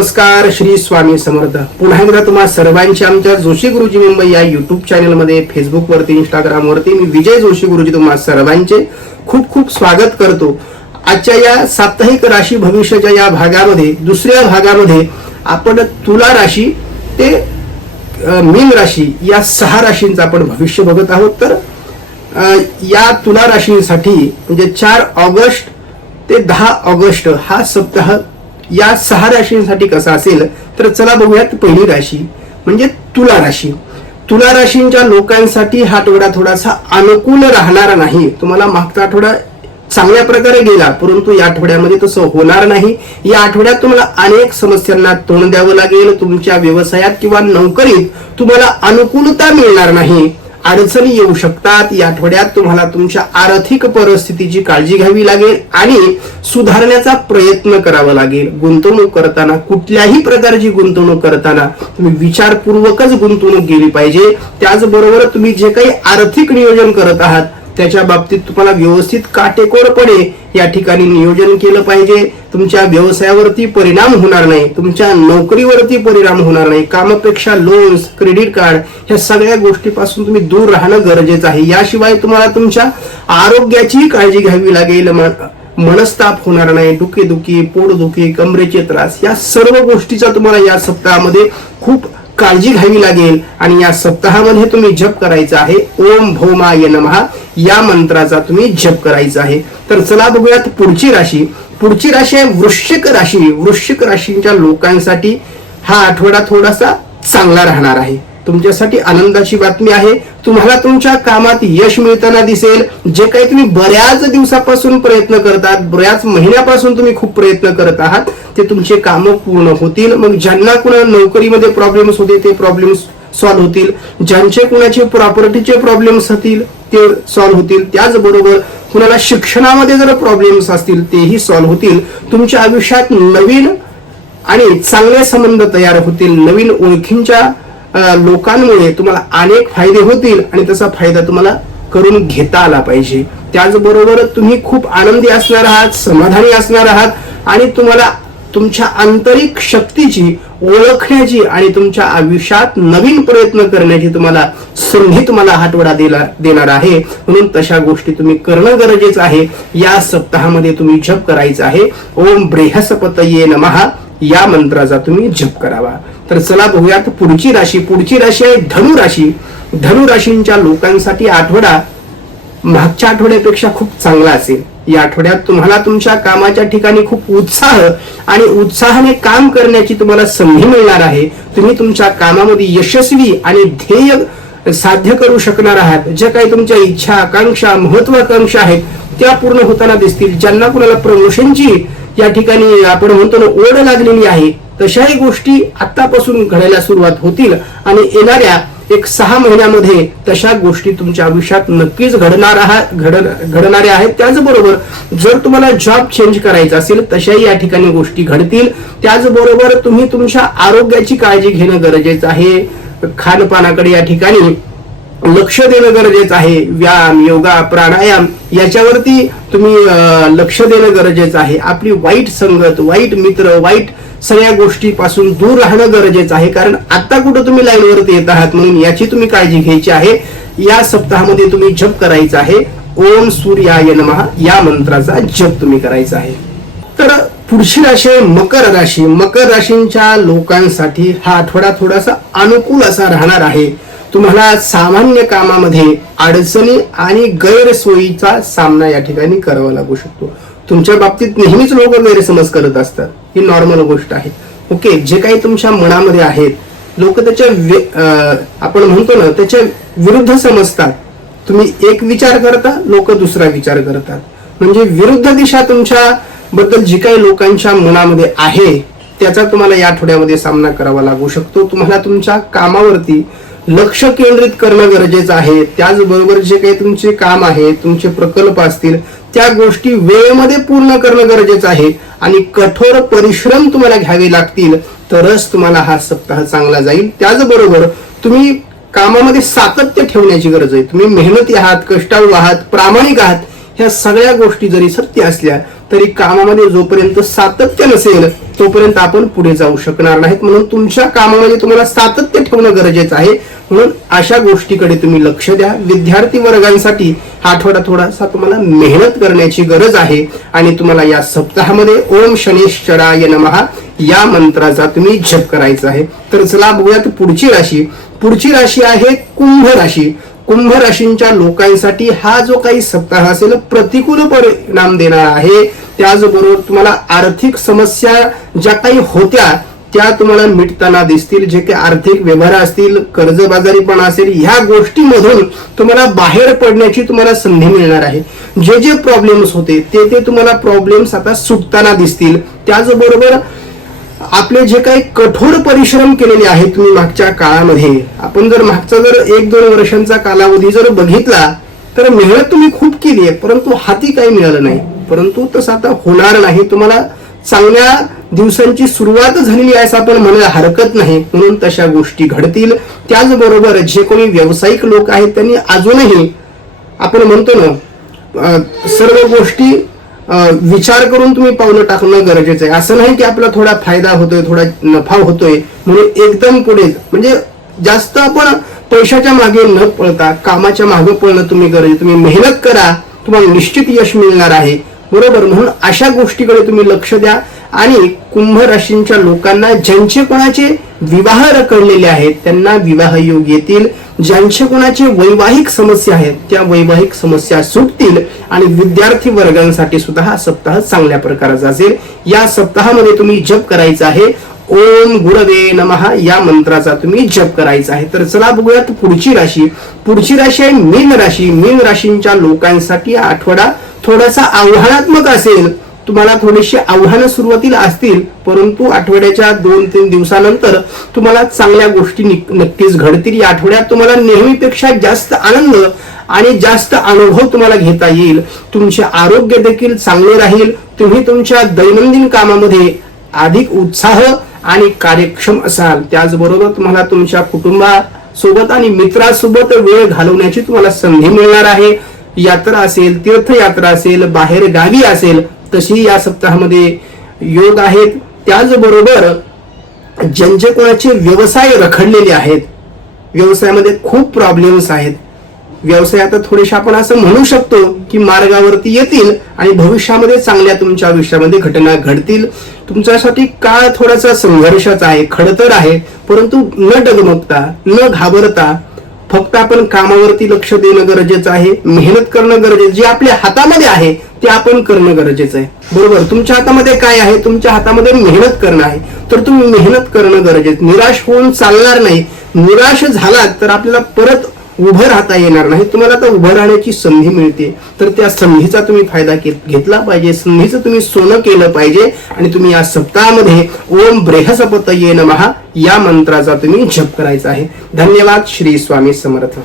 नमस्कार श्री स्वामी समर्थ. पुन्हा एकदा तुम्हा सर्वांची आमच्या जोशी गुरुजी मुंबई या युट्यूब चॅनलमध्ये फेसबुकवरती इंस्टाग्रामवरती मी विजय जोशी गुरुजी तुम्हा सर्वांचे खूप खूप स्वागत करतो. आजच्या या साप्ताहिक राशी भविष्याच्या या भागामध्ये दुसऱ्या भागामध्ये आपण तुला राशी ते मीन राशी या सहा राशींचं आपण भविष्य बघत आहोत. तर या तुला राशींसाठी म्हणजे चार ऑगस्ट ते दहा ऑगस्ट हा सप्ताह या सहा राशींसाठी कसा असेल तर चला बघूयात पहिली राशी म्हणजे तुला राशी. तुला राशींच्या लोकांसाठी हा आठवडा थोडासा अनुकूल राहणार नाही. तुम्हाला मागचा आठवडा चांगल्या प्रकारे गेला परंतु या आठवड्यामध्ये तसं होणार नाही. या आठवड्यात तुम्हाला अनेक समस्यांना तोंड द्यावं लागेल तुमच्या व्यवसायात किंवा नोकरीत तुम्हाला अनुकूलता मिळणार नाही. अडचणी येऊ शकतात. या आठवड्यात तुम्हाला तुमच्या आर्थिक परिस्थितीची काळजी घ्यावी लागेल आणि सुधारण्याचा प्रयत्न करावा लागेल. गुंतवणूक करताना कुठल्याही प्रकारची गुंतवणूक करताना तुम्ही विचारपूर्वकच गुंतवणूक केली पाहिजे. त्याचबरोबर तुम्ही जे काही आर्थिक नियोजन करत आहात त्याच्या बाबतीत तुम्हाला व्यवस्थित काटेकोरपणे या ठिकाणी नियोजन केलं पाहिजे. तुमच्या व्यवसायावरती परिणाम होणार नाही. तुमच्या नोकरीवरती परिणाम होणार नाही. कामापेक्षा लोन्स क्रेडिट कार्ड ह्या सगळ्या गोष्टीपासून तुम्ही दूर राहणं गरजेचं आहे. याशिवाय तुम्हाला तुमच्या आरोग्याचीही काळजी घ्यावी लागेल. मनस्ताप होणार नाही. डुकेदुखी पोटदुखी कमरेचे त्रास या सर्व गोष्टीचा तुम्हाला या सप्ताहामध्ये खूप काळजी घ्यावी लागेल. आणि या सप्ताहामध्ये तुम्ही जप करायचा आहे. ओम भौमाय नमहा या मंत्राचा तुम्ही जप करायचा आहे. तर चला बघूयात पुढची राशी. पुढची राशी आहे वृश्चिक राशी. वृश्चिक राशींच्या लोकांसाठी हा आठवडा थोडासा चांगला राहणार आहे. तुमच्यासाठी आनंदाची बातमी आहे. तुम्हाला तुमच्या कामात यश मिळताना दिसेल. जे काही तुम्ही बऱ्याच दिवसापासून प्रयत्न करतात बऱ्याच महिन्यापासून तुम्ही खूप प्रयत्न करत आहात ते तुमचे कामं पूर्ण होतील. मग ज्यांना कुणा नोकरीमध्ये प्रॉब्लेम्स होते ते प्रॉब्लेम्स सॉल्व्ह होतील. ज्यांचे कुणाचे प्रॉपर्टीचे प्रॉब्लेम्स होतील ते सॉल्व्ह होतील. त्याचबरोबर कुणाला शिक्षणामध्ये जर प्रॉब्लेम्स असतील तेही सॉल्व्ह होतील. तुमच्या आयुष्यात नवीन आणि चांगले संबंध तयार होतील. नवीन ओळखींच्या लोकांमुळे तुम्हाला अनेक फायदे होतील आणि तसा फायदा तुम्हाला करून घेता आला पाहिजे. त्याचबरोबर तुम्ही खूप आनंदी असणार आहात समाधानी असणार आहात आणि तुम्हाला तुमच्या आंतरिक शक्तीची ओळखण्याची आणि तुमच्या आयुष्यात नवीन प्रयत्न करण्याची तुम्हाला संधी तुम्हाला हातवडा दिला देणार आहे. म्हणून तशा गोष्टी तुम्ही करणं गरजेचं आहे. या सप्ताहामध्ये तुम्ही जप करायचा आहे. ओम बृहस्पतये नमहा या मंत्राचा तुम्ही जप करावा. तर चला बघूयात पुढची राशी पुढची राशी आहे धनु राशी. धनु राशींच्या लोकांसाठी आठवडा मागच्या आठवड्यापेक्षा खूप चांगला असेल. या आठवड्यात तुम्हाला तुमच्या कामाच्या ठिकाणी खूप उत्साह आणि उत्साहाने काम करण्याची तुम्हाला संधी मिळणार आहे. तुम्ही तुमच्या कामामध्ये यशस्वी आणि ध्येय साध्य करू शकणार आहात. ज्या काही तुमच्या इच्छा आकांक्षा महत्वाकांक्षा आहेत त्या पूर्ण होताना दिसतील. ज्यांना कुणाला प्रमोशनची या ठिकाणी आपण म्हणतो ना ओढ लागलेली आहे. तशाही गोष्टी आतापासून घडायला सुरुवात होतील आणि येणाऱ्या एक सहा महिन्यामध्ये तशा गोष्टी तुमच्या आयुष्यात नक्कीच घडणार आहात घड घडणाऱ्या आहेत. त्याचबरोबर जर तुम्हाला जॉब चेंज करायचा असेल तशाही या ठिकाणी गोष्टी घडतील. त्याचबरोबर तुम्ही तुमच्या आरोग्याची काळजी घेणं गरजेचं आहे. खानपानाकडे या ठिकाणी लक्ष देणं गरजेचं आहे. व्यायाम योगा प्राणायाम याच्यावरती तुम्ही लक्ष देणं गरजेचं आहे. आपली वाईट संगत वाईट मित्र वाईट सगळ्या गोष्टीपासून दूर राहणं गरजेचं आहे. कारण आता कुठं तुम्ही लाईनवरती येत आहात म्हणून याची तुम्ही काळजी घ्यायची आहे. या सप्ताहामध्ये तुम्ही जप करायचा आहे. ओम सूर्याय नमः. या मंत्राचा जप तुम्ही करायचा आहे. तर पुढची राशी मकर राशी. मकर राशींच्या लोकांसाठी हा आठवडा थोडासा अनुकूल असा राहणार आहे. तुम्हाला सामान्य कामामध्ये अडचणी आणि गैरसोयीचा सामना या ठिकाणी करावा लागू शकतो. तुमच्या बाबतीत नेहमीच लोक गैरसमज करत असतात. ही नॉर्मल गोष्ट आहे. ओके जे काही तुमच्या मनामध्ये आहेत लोक त्याच्या आपण म्हणतो ना त्याच्या विरुद्ध समजतात. तुम्ही एक विचार करता लोक दुसरा विचार करतात. म्हणजे विरुद्ध दिशा तुमच्या बद्दल जी काही लोकांच्या मनामध्ये आहे त्याचा तुम्हाला या आठवड्यामध्ये सामना करावा लागू शकतो. तुम्हाला तुमच्या कामावरती लक्ष केंद्रित करणं गरजेचं आहे. त्याचबरोबर जे काही तुमचे काम आहे तुमचे प्रकल्प असतील त्या गोष्टी वेळेमध्ये पूर्ण करणं गरजेचं आहे. आणि कठोर परिश्रम तुम्हाला घ्यावे लागतील तरच तुम्हाला हा सप्ताह चांगला जाईल. त्याचबरोबर तुम्ही कामामध्ये सातत्य ठेवण्याची गरज आहे. तुम्ही मेहनती आहात कष्टाळू आहात प्रामाणिक आहात ह्या सगळ्या गोष्टी जरी सत्य असल्या तरी कामामध्ये जोपर्यंत सातत्य नसेल तोपर्यंत आपण पुढे जाऊ शकणार नाहीत. म्हणून तुमच्या कामामध्ये तुम्हाला सातत्य ठेवणं गरजेचं आहे. म्हणून अशा गोष्टीकडे तुम्ही लक्ष द्या. विद्यार्थी वर्गांसाठी हा आठवडा थोडासा तुम्हाला मेहनत करण्याची गरज आहे. आणि तुम्हाला या सप्ताहामध्ये ओम शनिश्चराय नमहा या मंत्राचा तुम्ही जप करायचा आहे. तर चला बघूयात पुढची राशी. पुढची राशी आहे कुंभ राशी. कुंभ राशींच्या लोकांसाठी हा जो काही सप्ताह असेल प्रतिकूल परिणाम देणार आहे. त्याचबरोबर तुम्हाला आर्थिक समस्या ज्या काही होत्या त्या तुम्हाला मिटताना दिसतील. जे काही आर्थिक व्यवहार असतील कर्जबाजारीपणा असेल ह्या गोष्टीमधून तुम्हाला बाहेर पडण्याची तुम्हाला संधी मिळणार आहे. जे जे प्रॉब्लेम्स होते ते ते तुम्हाला प्रॉब्लेम्स आता सुटताना दिसतील. त्याचबरोबर आपले जे काही कठोर परिश्रम केलेले आहेत तुम्ही मागच्या काळामध्ये. आपण जर मागचा जर एक दोन वर्षांचा कालावधी जर बघितला तर मेहनत तुम्ही खूप केली आहे परंतु हाती काही मिळालं नाही. परंतु तसं आता होणार नाही. तुम्हाला चांगल्या दिवसांची सुरुवात झालेली आहे असं आपण म्हणायला हरकत नाही. म्हणून तशा गोष्टी घडतील. त्याचबरोबर जे कोणी व्यावसायिक लोक आहेत त्यांनी अजूनही आपण म्हणतो ना सर्व गोष्टी विचार करून तुम्ही पावलं टाकणं गरजेचं आहे. असं नाही की आपला थोडा फायदा होतोय थोडा नफा होतोय. म्हणून एकदम पुढे म्हणजे जास्त आपण पैशाच्या मागे न पळता कामाच्या मागे पळणं तुम्ही गरजे तुम्ही मेहनत करा. तुम्हाला निश्चित यश मिळणार आहे. बरोबर म्हणून अशा गोष्टीकडे तुम्ही लक्ष द्या. आणि कुंभ राशींच्या लोकांना ज्यांचे कोणाचे विवाह रखडलेले आहेत त्यांना विवाह योग येतील. ज्यांचे कोणाचे वैवाहिक समस्या आहेत त्या वैवाहिक समस्या सुटतील. आणि विद्यार्थी वर्गांसाठी सुद्धा हा सप्ताह चांगल्या प्रकारचा असेल. या सप्ताहामध्ये तुम्ही जप करायचा आहे. ओम गुरवे नमहा या मंत्राचा तुम्ही जप करायचा आहे. तर चला बघूयात पुढची राशी. पुढची राशी आहे मीन राशी. मीन राशींच्या लोकांसाठी आठवडा थोडासा आव्हानात्मक असेल तुम्हाला थोडीशी आव्हानं सुरुवातीला असतील परंतु आठवड्याच्या दोन तीन दिवसानंतर तुम्हाला चांगल्या गोष्टी नक्कीच घडतील. या आठवड्यात तुम्हाला नेहमीपेक्षा जास्त आनंद आणि जास्त अनुभव तुम्हाला घेता येईल. तुमचे आरोग्य देखील चांगले राहील. तुम्ही तुमच्या दैनंदिन कामामध्ये अधिक उत्साह आणि कार्यक्षम असाल. त्याचबरोबर तुम्हाला तुमच्या कुटुंबासोबत आणि मित्रासोबत वेळ घालवण्याची तुम्हाला संधी मिळणार आहे. यात्रा असेल तीर्थयात्रा असेल बाहेर गावी असेल तशी या सप्ताहामध्ये योग आहेत. त्याचबरोबर ज्यांचे कोणाचे व्यवसाय रखडलेले आहेत. व्यवसायामध्ये खूप प्रॉब्लेम्स आहेत. व्यवसाय आता थोडेसे आपण असं म्हणू शकतो की मार्गावरती येतील आणि भविष्यामध्ये चांगल्या तुमच्या आयुष्यामध्ये घटना घडतील. तुमच्यासाठी काळ थोडासा संघर्षाचा आहे खडतर आहे परंतु न डगमगता न घाबरता फक्त आपण कामावरती लक्ष देणं गरजेचं आहे मेहनत करणं गरजेचं जे आपल्या हातामध्ये आहे ते आपण करणं गरजेचं आहे. बरोबर? तुमच्या हातामध्ये काय आहे? तुमच्या हातामध्ये मेहनत करणं आहे. तर तुम्ही मेहनत करणं गरजेचं निराश होऊन चालणार नाही. निराश झालात तर आपल्याला परत उभं राहता येणार नाही. तुम्हाला आता उभं राहण्याची संधी मिळते. तर त्या संधीचा तुम्ही फायदा घेतला पाहिजे. संधीचं तुम्ही सोनं केलं पाहिजे. आणि तुम्ही या सप्ताहामध्ये ओम ब्रेहसपत ये नमहा या मंत्राचा तुम्ही जप करायचा आहे. धन्यवाद. श्री स्वामी समर्थ.